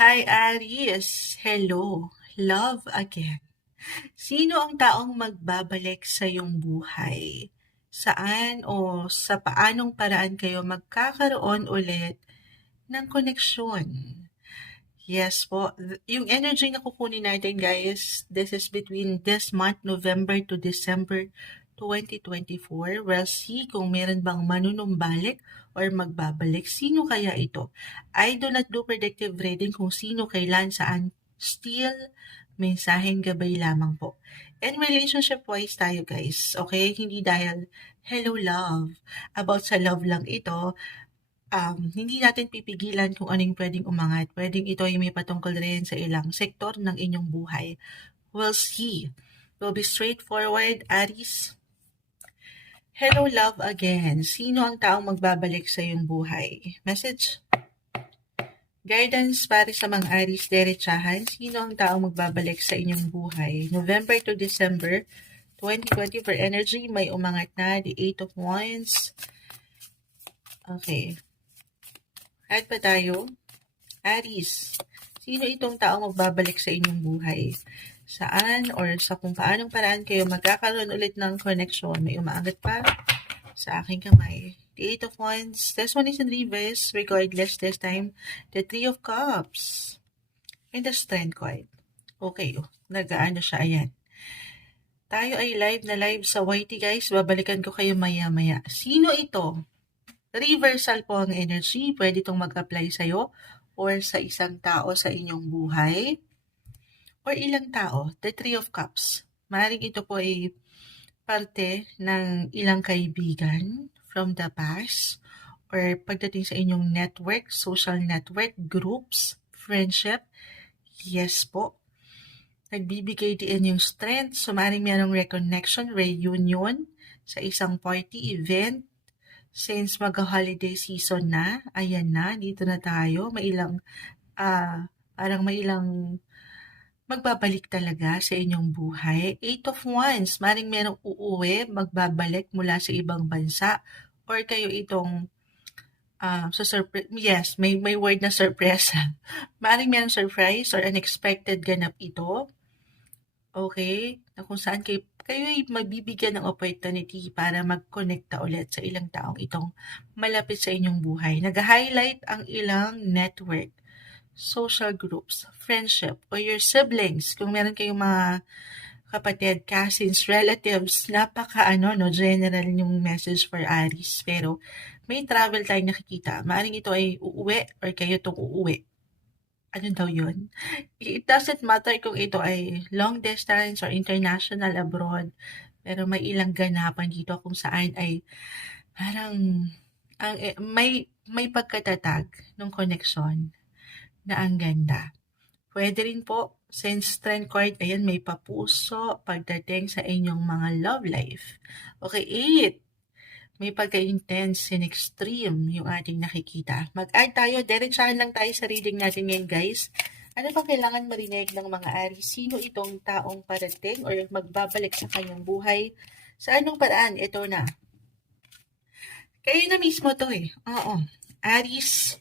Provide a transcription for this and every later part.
Hi, Aries. Hello. Love again. Sino ang taong magbabalik sa iyong buhay? Saan o sa paanong paraan kayo magkakaroon ulit ng koneksyon? Yes po. Yung energy na kukunin natin guys, this is between this month, November to December 2024. We'll see kung meron bang manunumbalik or magbabalik. Sino kaya ito? I do not do predictive reading kung sino, kailan, saan. Still, mensaheng gabay lamang po. And relationship-wise tayo guys, okay? Hindi dahil, hello love, about sa love lang ito, um, hindi natin pipigilan kung anong pwedeng umangat. Pwedeng ito ay may patungkol rin sa ilang sektor ng inyong buhay. We'll see. We'll be straightforward, Aries. Hello, love again. Sino ang taong magbabalik sa iyong buhay? Message? Guidance para sa mga Aries Derechahan. Sino ang taong magbabalik sa inyong buhay? November to December 2020 for energy. May umangat na. The Eight of Wands. Okay. At pa tayo? Aries. Sino itong taong magbabalik sa inyong buhay? Saan or sa kung paanong paraan kayo magkakaroon ulit ng connection? May umaangat pa sa aking kamay. The Eight of Wands. This one is in reverse. Regardless, this time, the Three of Cups. And the Strength card. Okay, oh, nagaan na siya. Ayan. Tayo ay live na live sa YT guys. Babalikan ko kayo maya-maya. Sino ito? Reversal po ang energy. Pwede itong mag-apply sa'yo or sa isang tao sa inyong buhay or ilang tao. The Three of Cups. Maring ito po ay parte ng ilang kaibigan from the past or pagdating sa inyong network, social network, groups, friendship. Yes po. Nagbibigay din yung strength. So, maring merong reconnection, reunion sa isang party event. Since mag-holiday season na, ayan na, dito na tayo. May ilang, ah, parang may ilang magbabalik talaga sa inyong buhay. Eight of Wands, maring merong uuwi, magbabalik mula sa ibang bansa, or kayo itong ah sa surprise, yes, may, may word na surprise. maring merong surprise or unexpected ganap ito. Okay? Na kung saan kayo, kayo ay mabibigyan ng opportunity para mag-connecta ulit sa ilang taong itong malapit sa inyong buhay. Nag-highlight ang ilang network social groups, friendship, or your siblings, kung meron kayong mga kapatid, cousins, relatives, napaka ano, no, general yung message for Aries. Pero may travel tayong nakikita. Maaring ito ay uuwi or kayo itong uuwi. Ano daw yun? It doesn't matter kung ito ay long distance or international abroad. Pero may ilang ganapan dito kung saan ay parang ang, eh, may, may pagkatatag ng connection na ang ganda. Pwede rin po, since trend card, ayan, may papuso pagdating sa inyong mga love life. Okay, 8. May pagka-intense and extreme yung ating nakikita. Mag-add tayo, diretsahan lang tayo sa reading natin ngayon, guys. Ano ba kailangan marinig ng mga Aries? Sino itong taong parating or magbabalik sa kanyang buhay? Sa anong paraan? Ito na. Kayo na mismo to eh. Oo. Aries,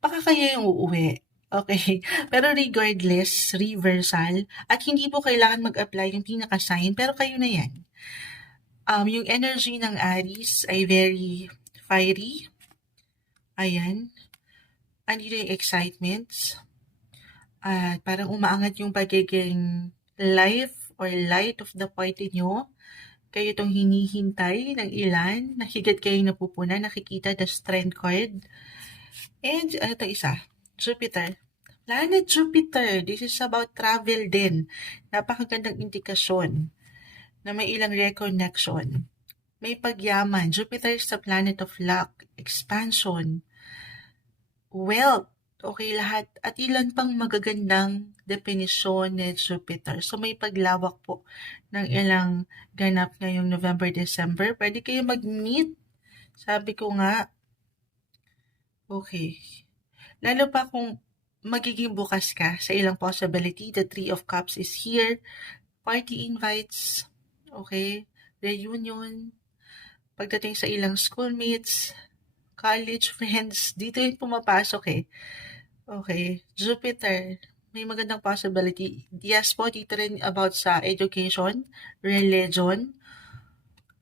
baka kayo yung uuwi. Okay. Pero regardless, reversal, at hindi po kailangan mag-apply yung pinaka-sign, pero kayo na yan. Um, yung energy ng Aries ay very fiery. Ayan. Andito yung excitements. At parang umaangat yung pagiging life or light of the party nyo. Kayo itong hinihintay ng ilan. Nahigat kayo napupunan. Nakikita the strength card. And ano to isa? Jupiter. Planet Jupiter. This is about travel din. Napakagandang indikasyon na may ilang reconnection. May pagyaman. Jupiter is the planet of luck, expansion, wealth. Okay, lahat. At ilan pang magagandang definisyon ni Jupiter. So, may paglawak po ng ilang ganap ngayong November, December. Pwede kayo mag-meet. Sabi ko nga, okay. Lalo pa kung magiging bukas ka sa ilang possibility. The Three of Cups is here. Party invites. Okay. Reunion. Pagdating sa ilang schoolmates, college friends, dito yung pumapasok eh. Okay, Jupiter, may magandang possibility. Yes po, dito rin about sa education, religion.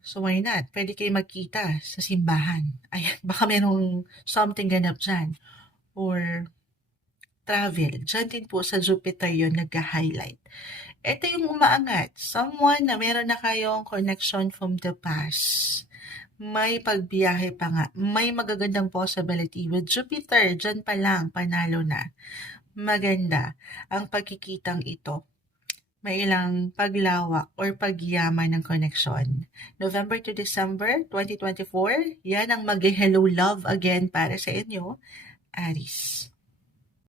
So why not? Pwede kayo magkita sa simbahan. Ayan, baka merong something ganap dyan. Or travel. Diyan din po sa Jupiter yon nagka-highlight. Ito yung umaangat. Someone na meron na kayong connection from the past. May pagbiyahe pa nga. May magagandang possibility. With Jupiter, dyan pa lang, panalo na. Maganda ang pagkikitang ito. May ilang paglawak or pagyaman ng connection. November to December 2024, yan ang mag-hello love again para sa inyo, Aris.